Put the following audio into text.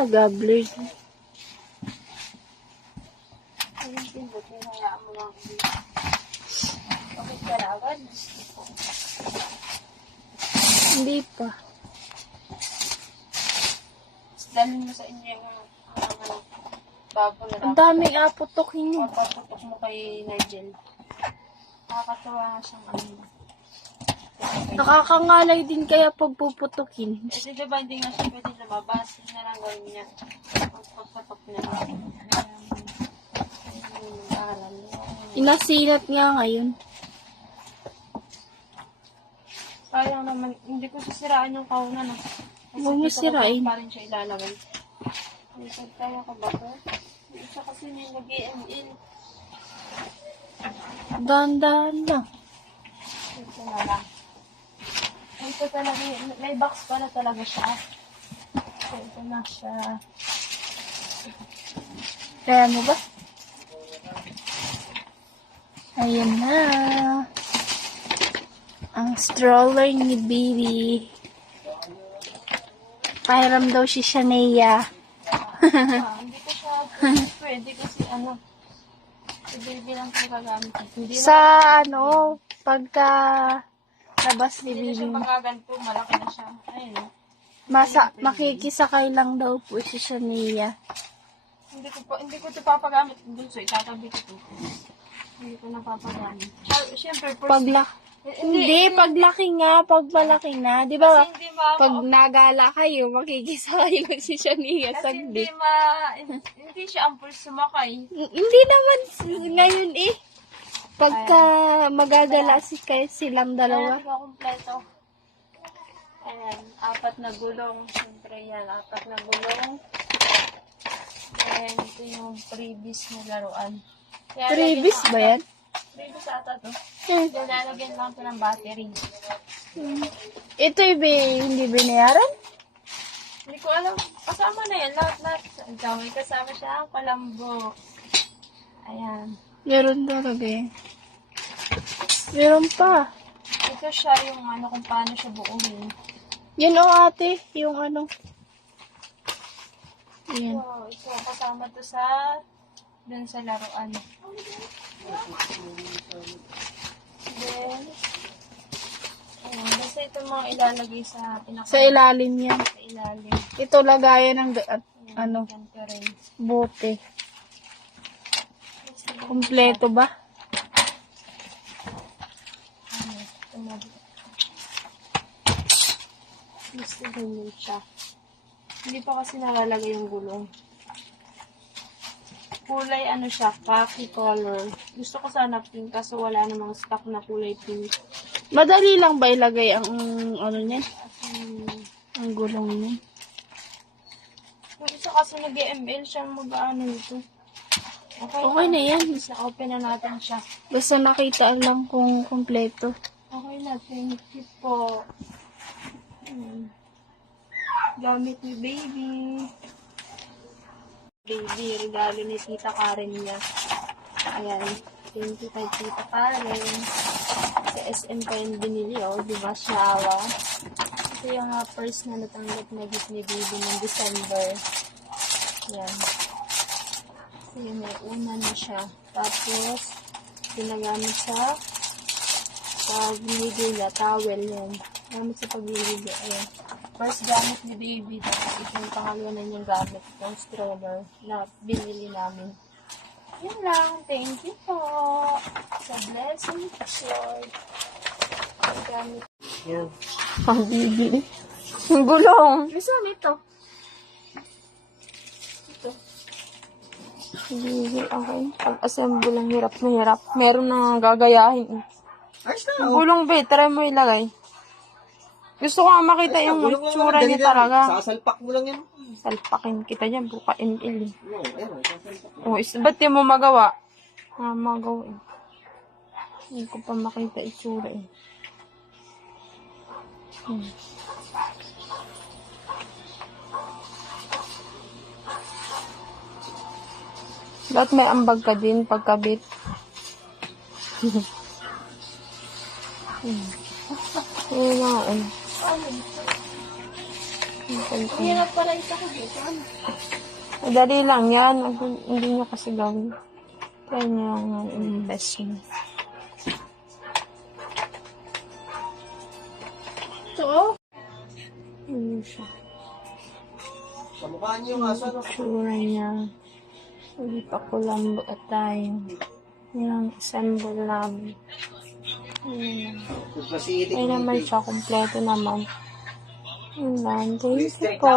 nag-blur. Ayun, pindot. Hinayaan mo lang. Okay ka na agad? Hindi pa. Dalhin mo sa inyo yung babo na Ang daming putukin niyo. paputok mo kay Nigel. Nakakatawa nga siyang ano. Nakakangalay din kaya pag puputukin. Kasi diba hindi nga siya pwede lumabas. Yun na lang gawin niya. Pagpapatok na lang. Aral niya. Inasinat nga ngayon. Sayang naman. Hindi ko sisiraan yung kauna na. Kasi Huwag mo dito ko sirain. pa rin siya ilalagay. Dito tayo ka ba ko? Isa kasi may nag-i-ML. Dahan-dahan lang. Ito na lang. Ito talaga, may box pala talaga siya. So, ito na siya. Kaya mo ba? Ayan na. Ang stroller ni baby. Pahiram daw si Shania. Hindi ko siya pwede kasi ano. Si baby lang siya gagamit. Hindi Sa pagka labas ni na siya baby. magaganto. Malaki na siya. Ayun. Makikisakay lang daw po si Shania. Hindi ko ito papagamit dun sa itatabi ko ito. Hindi ko napapagamit. Siyempre, Hindi, paglaki nga, pagmalaki na. Di ba, kasi pag nagala kayo, makikisakay lang si Shania kasi saglit. hindi siya ampul sumakay. Hindi naman ngayon eh. Pagka magagala kayo silang dalawa. Ayan, kompleto. Ayan, 4 na gulong. Siyempre yan, 4 na gulong. Ayan, ito yung previous na laruan. Kaya Previous ba yan? Previous ata to. Hmm. Lalagyan lang ito ng battery. Ito hindi binayaran? Hindi ko alam. Kasama na yan. Lahat. May kasama siya ang palambo. Ayan. Meron talaga eh. Meron pa. Ito siya yung kung paano siya buuin. Yan ate, yung Yan. So, ito kasama to dun sa laruan. Then, ayan. Basta ito mga ilalagay sa Sa ilalim yan. Sa ilalim. Ito lagayan ng Ganito rin. bote. Kompleto ba? Gusto ganyan siya. Hindi pa kasi nalalagay yung gulong. Kulay siya, khaki color. Gusto ko sana pink kaso wala namang stock na kulay pink. Madali lang ba ilagay ang niyan? Ang gulong niyan? Yung isa kasi nag-ML siya ito. Okay na yan. Na-open na natin siya. Basta makita lang kung kompleto. Okay na, thank you po. Gamit ni baby. Baby, regalo ni Tita Karen niya. Ayan. Thank you kay Tita Karen. Sa SM pa yung binili, di ba? Shawa. Ito yung first na natanggap na gift ni baby ng December. Ayan. So, may una na siya. Tapos, ginagamit sa pagliligo niya. Towel yan. Gamit sa pagliligo. Ayan. First gamit ni baby. Tapos ito yung pangalawa na niyang gamit. Yung stroller na binili namin. Yun lang. Thank you po. Sa blessing Lord. Ang gamit. Yan. Ang bibi. Ang gulong. Saan ito? Bibi, okay. Pag-assemble ang hirap na hirap. Meron na gagayahin. Ayos Ang gulong be, try mo ilagay. Gusto ko nga makita yung tsura niya talaga. Sasalpak mo lang yan. Salpakin kita dyan, buka ML eh. No, sasalpak. Ba't di mo magawa? Magawa eh. Hindi ko pa makita itsura eh. Ba't may ambag ka din pagkabit? Yun nga eh. Hirap pala ipakagay. Paano? Madali lang yan. Hindi nyo kasi gawin. Try nyo yung best nyo. Ito, oh. Ano siya? Kamukha niyo yung aso, no? Tsura niya. Hindi pa kulambo at tayo. Yung assemble namin. Nagpasiitik. Ay naman siya. Kompleto naman. Yun lang. Thank you po.